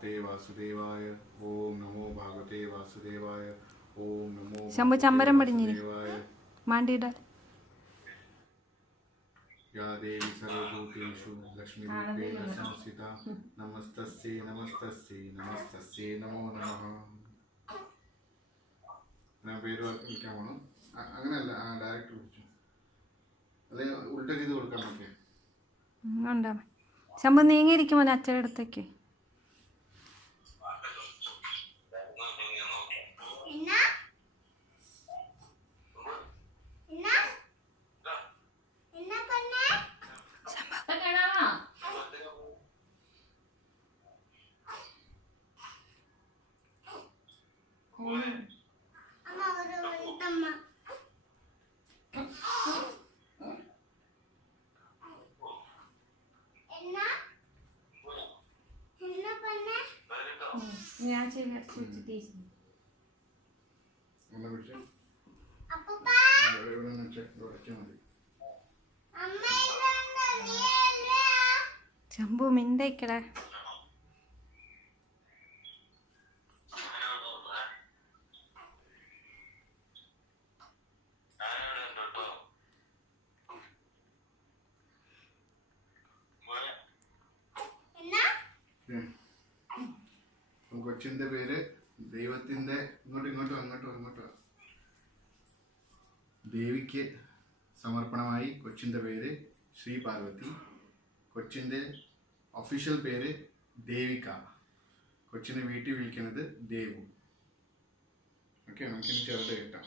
ഭഗവതേ വാസുദേവായ. ഓം നമോ ഭഗവതേ വാസുദേവായ. ഓം നമോ ശംഭു ചമ്മരം വാസുദേവായ. മാണ്ടിയിടാ. യാ ദേവി സർവഭൂതേഷു ലക്ഷ്മീരൂപേണ സംസ്ഥിതാ നമസ്തസ്യൈ നമസ്തസ്യൈ നമസ്തസ്യൈ നമോ നമഃ. ഞാൻ പേര് വിളിക്കാൻ പോണം. അങ്ങനെയല്ല, ഡയറക്റ്റ് വിളിച്ചു. അല്ലെങ്കിൽ ഉൾട്ട ചെയ്ത് കൊടുക്കാൻ പറ്റിയ ഉണ്ടാ. ശംഭു നീങ്ങിയിരിക്കുമോ അച്ഛൻ്റെ അടുത്തേക്ക്? ഞാൻ ശംഭു മിണ്ടയ്ക്കട. കൊച്ചിന്റെ പേര് ദൈവത്തിന്റെ ഇങ്ങോട്ടോ ദേവിക്ക് സമർപ്പണമായി കൊച്ചിന്റെ പേര് ശ്രീ പാർവതി. കൊച്ചിന്റെ ഒഫീഷ്യൽ പേര് ദേവിക. കൊച്ചിനെ വീട്ടിൽ വിളിക്കുന്നത് ദേവു. ഓക്കെ, നമുക്കിനി ചെറുത് കേട്ടാം.